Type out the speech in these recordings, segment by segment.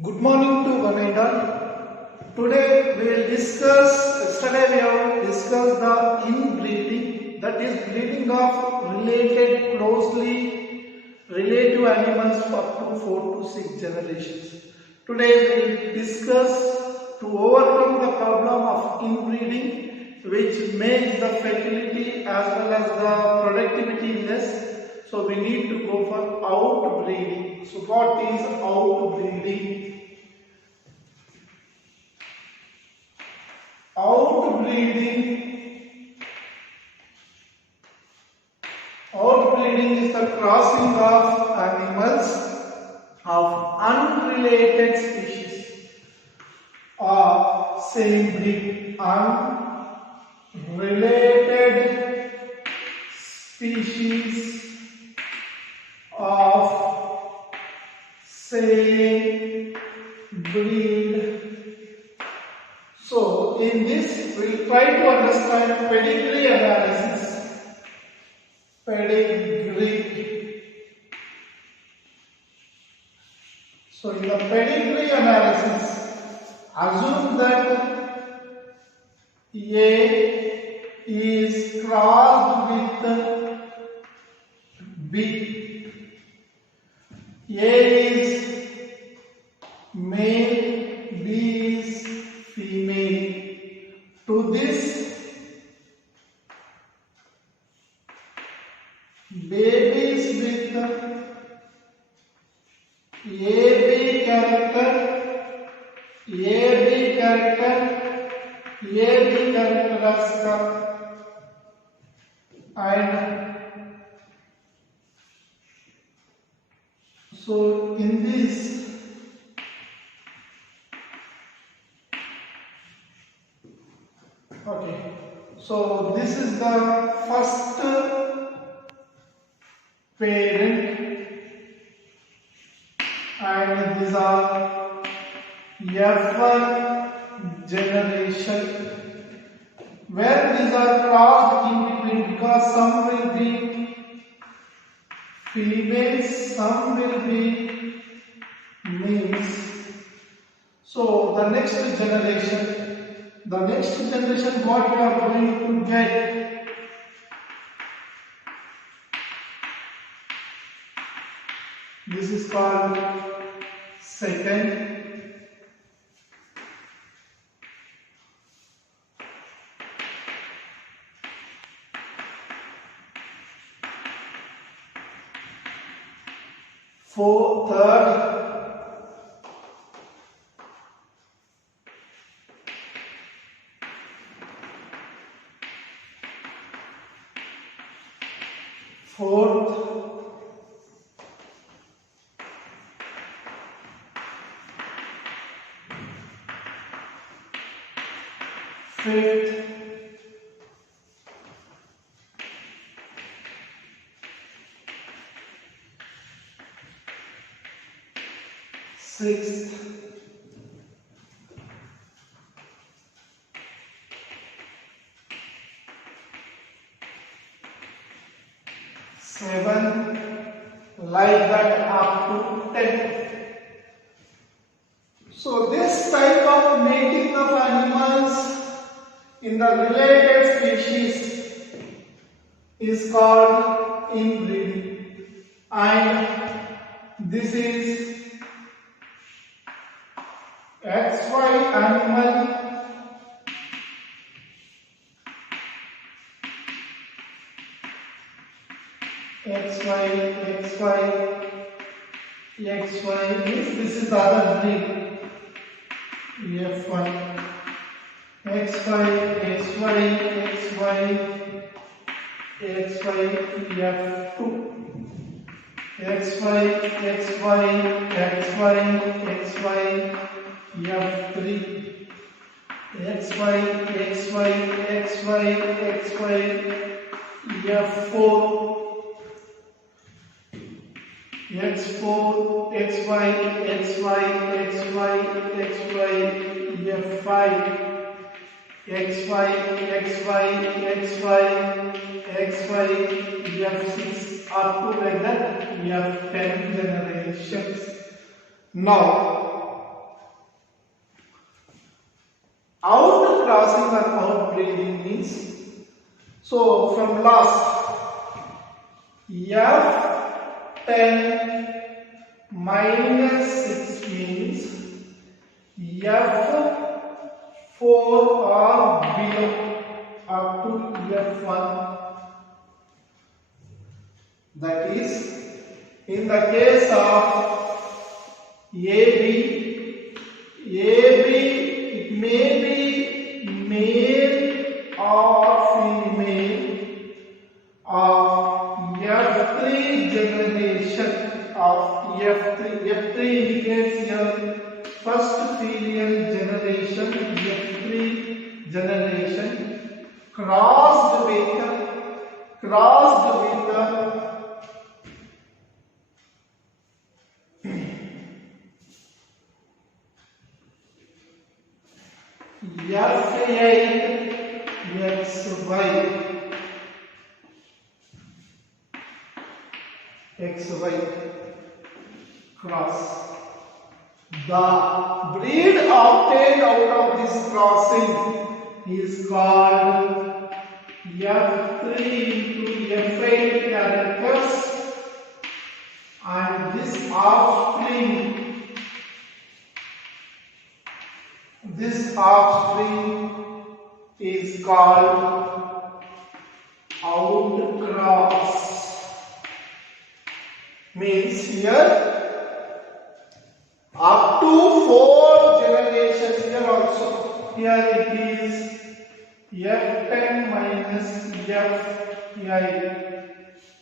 Good morning to one and all. Today we will discuss, yesterday we have discussed the inbreeding, that is breeding of closely relative animals up to 4 to 6 generations. Today we will discuss to overcome the problem of inbreeding, which makes the fertility as well as the productivity less. So we need to go for outbreeding. So what is outbreeding? Outbreeding is the crossing of animals of unrelated species or same breed. Unrelated species of same breed. So in this we will try to understand pedigree analysis. Pedigree. So in the pedigree analysis, assume that A is crossed with B. A is male, B is female. To this, babies with AB character as and so in this so this is the first parent and these are F1 generation where these are crossed in between, because some will be females, some will be males. So the next generation what we are going to get, this is called second. Third. Fourth. Fifth. Sixth. Seventh, like that up to 10. So this type of mating of animals in the related species is called inbreeding, and this is XY animal XY means this is the other breed F1 XY F2 XY F3 XY F4 X4 XY F5 XY F6 up to like that we have 10 generations. Now Outcrossing or outbreeding means, so from last, F10 minus 6 means F4 or below up to F1. That is, in the case of AB, it may be male or female of F3 generation of F3. F3 indicates your first filial generation, F3 generation, crossed with XY cross. The breed obtained out of this crossing is called F3 into F8 characters, and this offspring is called outcross. Means here up to 4 generations. Here also, here it is F10 minus Fi,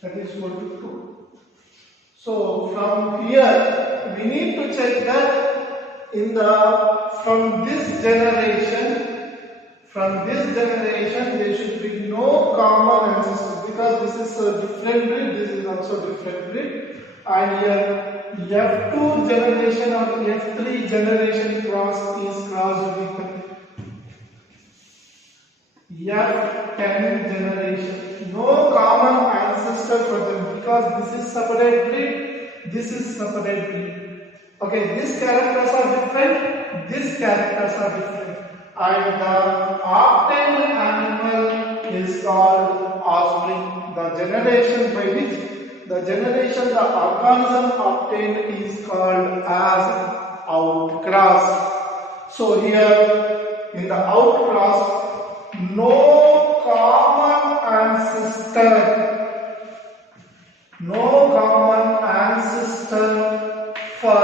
that is equal to 2. So from here we need to check that from this generation there should be no common ancestor, because this is a different breed, this is also different breed, and here F2 generation or F3 generation cross is crossed with F10 generation. No common ancestor for them, because this is separate breed, this is separate breed. Okay, these characters are different, these characters are different, and the obtained animal is called offspring. The organism obtained is called as outcross. So here in the outcross, no common ancestor for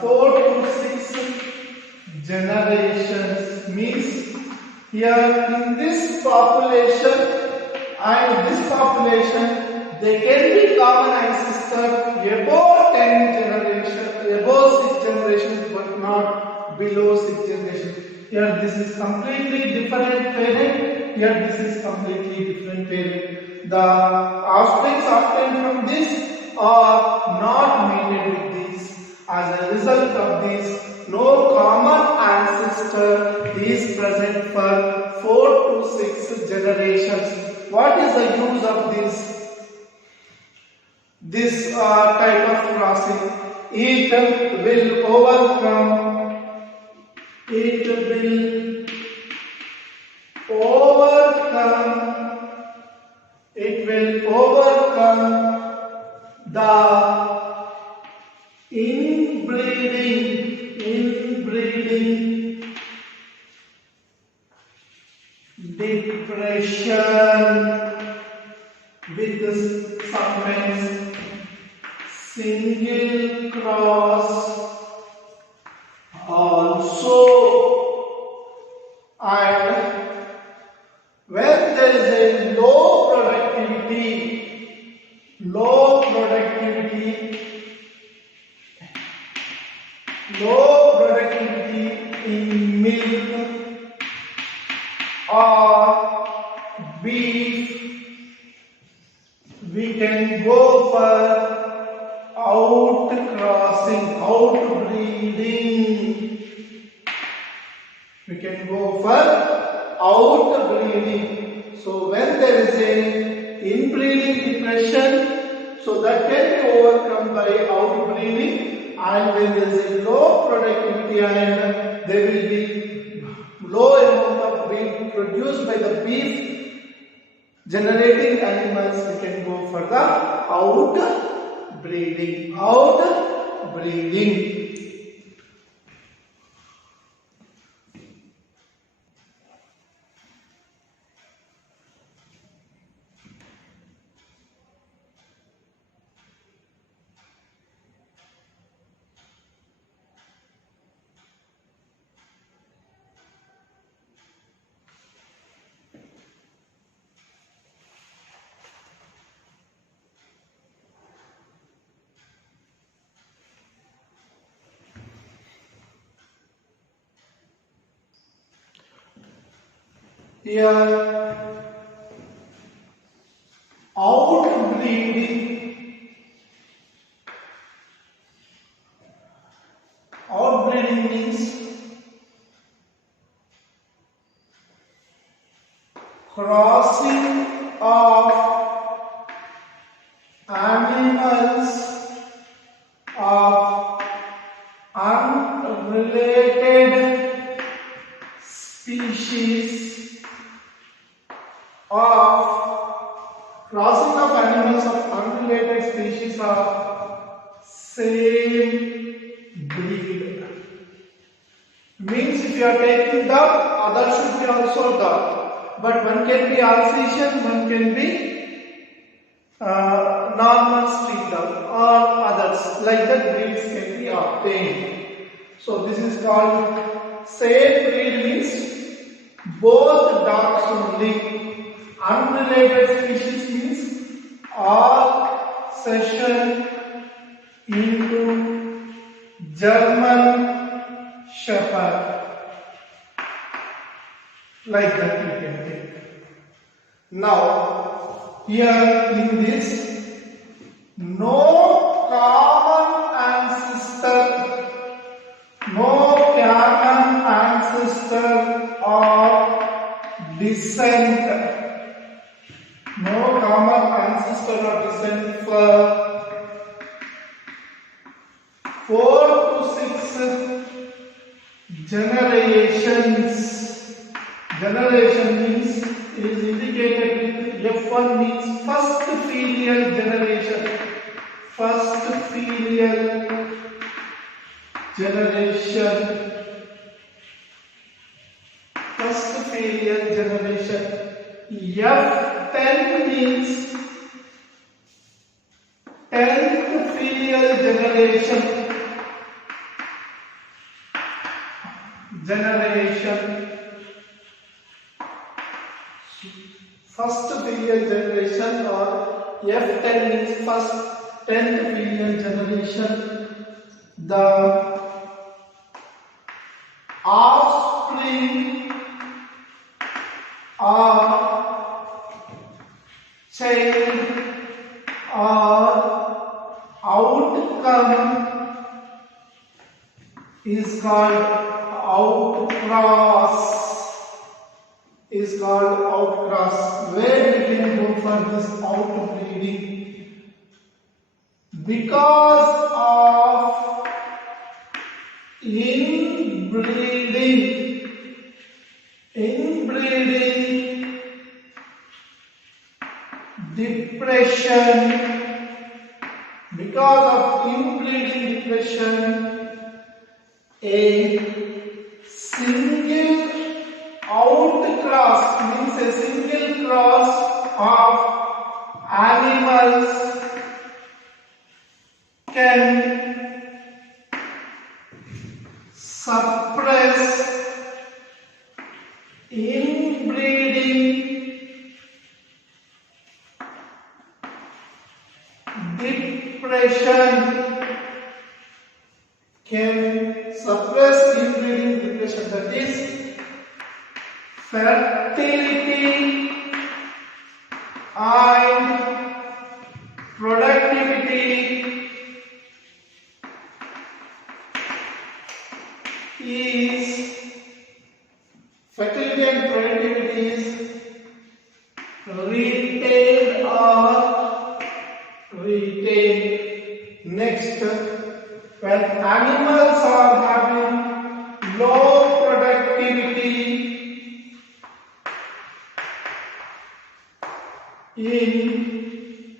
4 to 6 generations. Means here in this population and this population, they can be common ancestor above 10 generations, above 6 generations, but not below 6 generations. Here this is completely different parent, here this is completely different parent. The offsprings obtained from this are not mated with this. As a result of this, no common ancestor is present for 4 to 6 generations. What is the use of this type of crossing? It will overcome the inbreeding depression with sometimes single cross also. And when there is a low productivity in milk or beef, we can go for outcrossing, outbreeding. We can go for outbreeding. So when there is a inbreeding depression, so that can be overcome by outbreeding, and when there is a low productivity and there will be low amount of beef produced by the beef generating animals, we can go for the outbreeding. Here, outbreeding means crossing of animals of unrelated species of same breed. Means if you are taking dove, others should be also dove. But one can be Alsatian, one can be normal street dove or others. Like that breeds can be obtained. So this is called same breed means both dogs only. Unrelated species means all session into German Shepherd. Like that you can take. Now, here in this, no common ancestor or descent. No common ancestor or descent for 4 to 6 generations. Generation means it is indicated with F1 means first filial generation. First filial generation. First filial generation. F10 means 10th filial generation. First filial generation or F10 means first 10th filial generation. The offspring or child or outcome is called outcross. Where we can go for this outbreeding? Because of inbreeding, depression. Because of inbreeding depression, a single outcross means a single cross of animals can suppress inbreeding depression. That is fertility and productivity is retained. Next, When animals are having low productivity in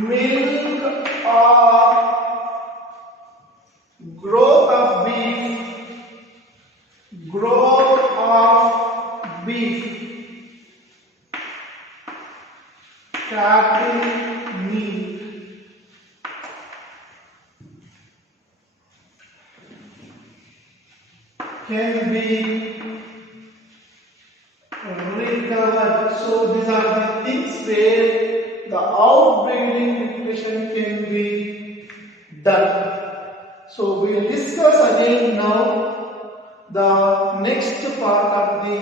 milk or growth of beef, cattle meat can be recovered. So these are the things where the outbreeding nutrition can be done. So we will discuss again now the next part of the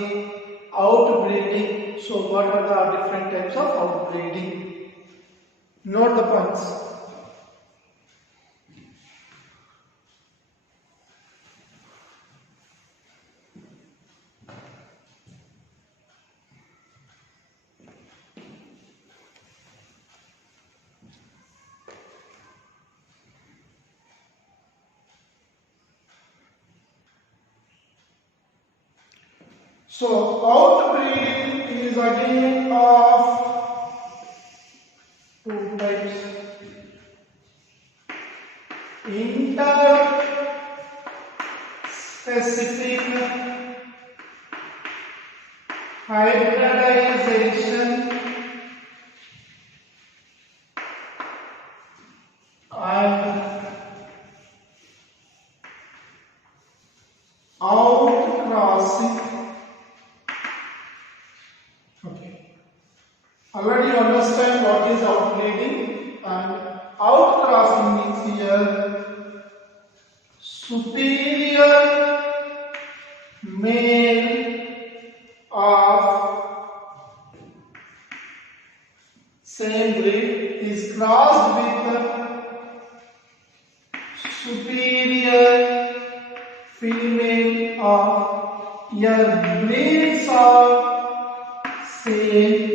outbreeding. So what are the different types of outbreeding? Note the points. So outbreeding is again of two types. Interspecific hybridization and outcrossing. Okay. Already you understand what is outbreeding, and outcrossing means here superior male of same breed is crossed with superior female of your breeds are same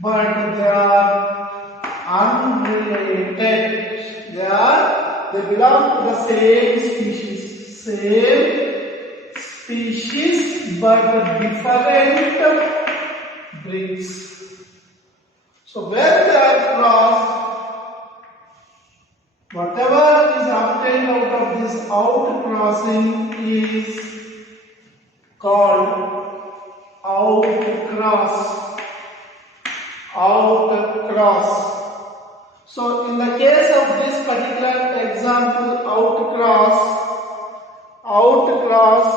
but they are unrelated. They belong to the same species but different breeds. So when they are crossed, whatever is obtained out of this outcrossing is called outcross. So in the case of this particular example, outcross,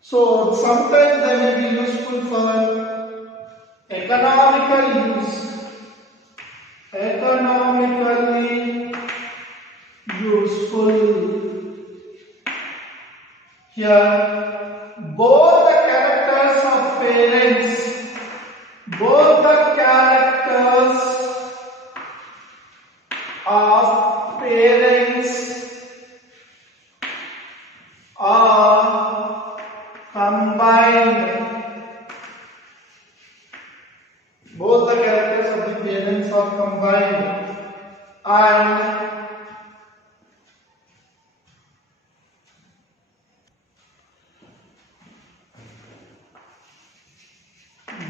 so sometimes they may be useful for economically useful. Here, both the characters of parents are combined. Both the characters of the parents are combined, and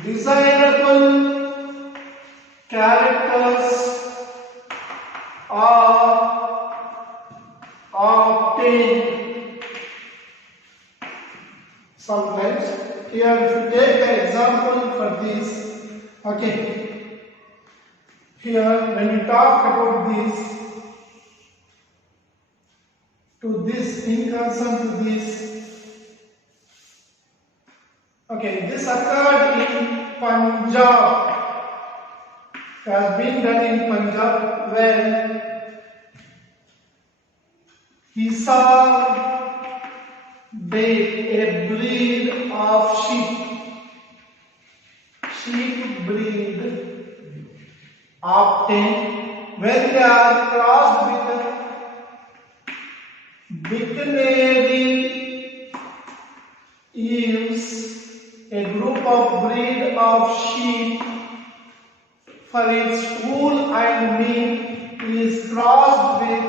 desirable characters are obtained. Sometimes, here if you take the example for this, okay, here when you talk about this, in concern to this, okay, this occurred in Punjab. It has been done in Punjab when he saw a breed of sheep breed obtained when they are crossed with Bitneri ewes, a group of breed of sheep for its wool and meat is crossed with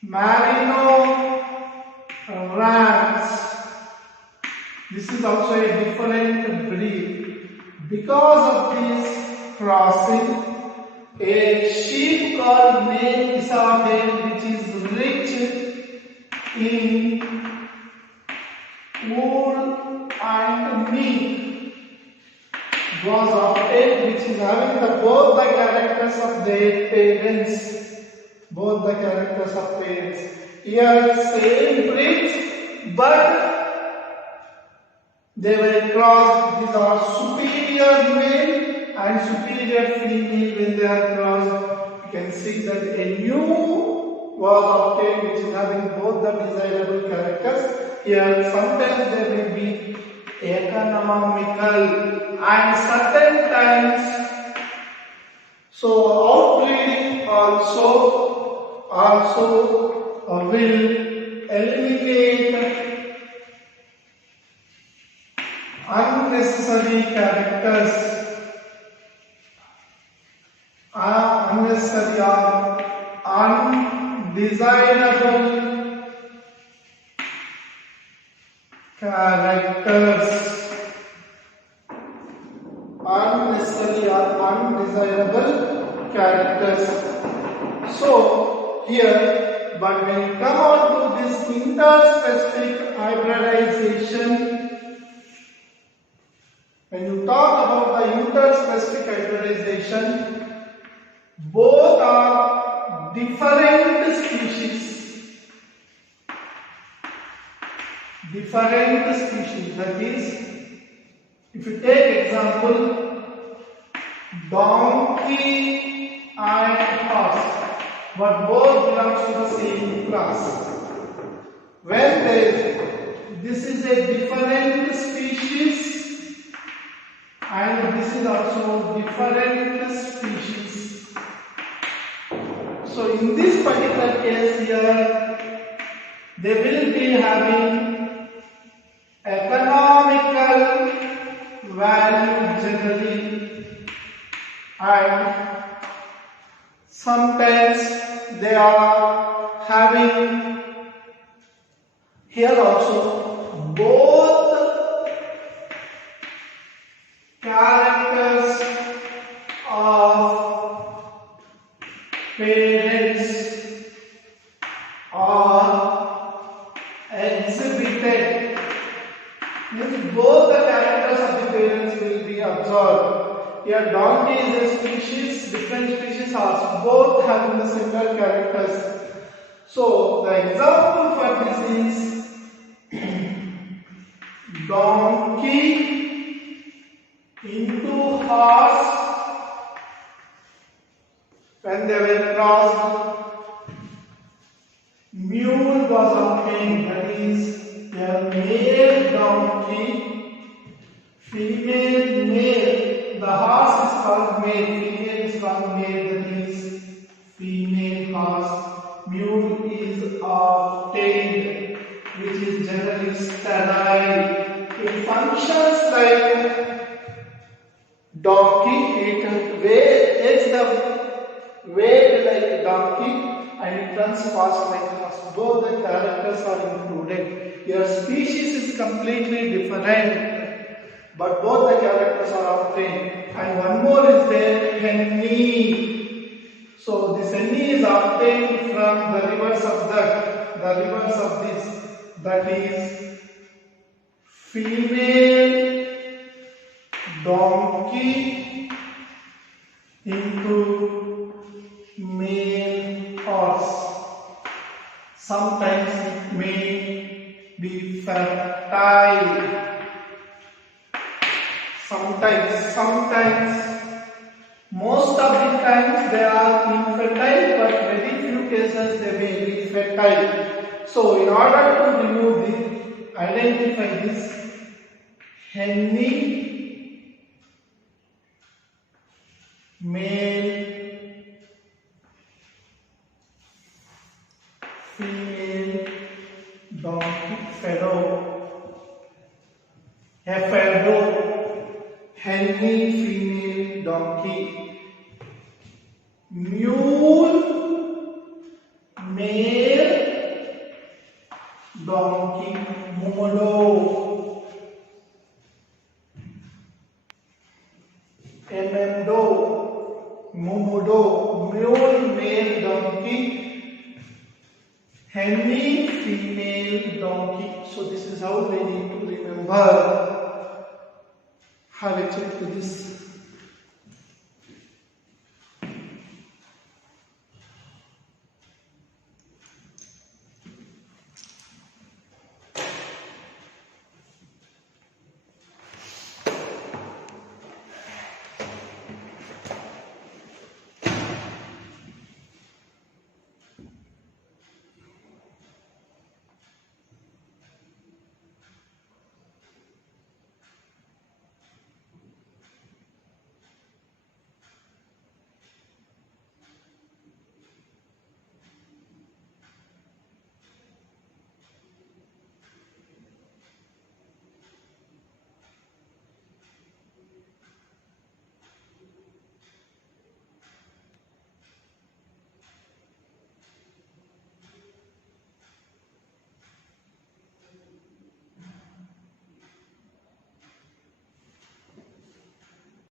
merino rams. This is also a different breed. Because of this crossing, a sheep called male Isabel, which is rich in wool and meat, was obtained, which is having both the characters of their parents. Both the characters of parents. Here same breeds, but they were crossed. These are superior male and superior female. When they are crossed, you can see that a new was obtained, which is having both the desirable characters. Here sometimes there will be economical and certain times. So outbreeding also will eliminate unnecessary characters, unnecessary or undesirable characters, unnecessary or undesirable characters. So here, but when you come on to this interspecific hybridization, when you talk about the interspecific hybridization, both are different species. Different species. That is, if you take example, donkey and horse, but both belongs to the same class. When this is a different species and this is also different species. So in this particular case here, they will be having economical value generally, and sometimes they are having here also both characters of parents are exhibited. Means both the characters of the parents will be observed. Here donkey is a species, different species are both having the similar characters. So the example for this is donkey into horse. When they were crossed, mule was obtained. That is, a male donkey, female male. The horse is called male, female is called male. That is, female horse. Mule is obtained, which is generally sterile. It functions like donkey. It's the weight like a donkey, and it runs fast like a horse. Both the characters are included. Your species is completely different, but both the characters are obtained. And one more is there, henny. So this henny is obtained from the reverse of this. That is, female donkey into male horse. Sometimes it may be fertile. Sometimes, most of the times they are infertile, but very few cases they may be fertile. So in order to remove identify this, henny, male, female, donkey, farrow, a farrow. henny female donkey, mule male donkey, momodo, momodo, momodo, mule male donkey, henny female donkey. So this is how we need to remember. Have a check to this.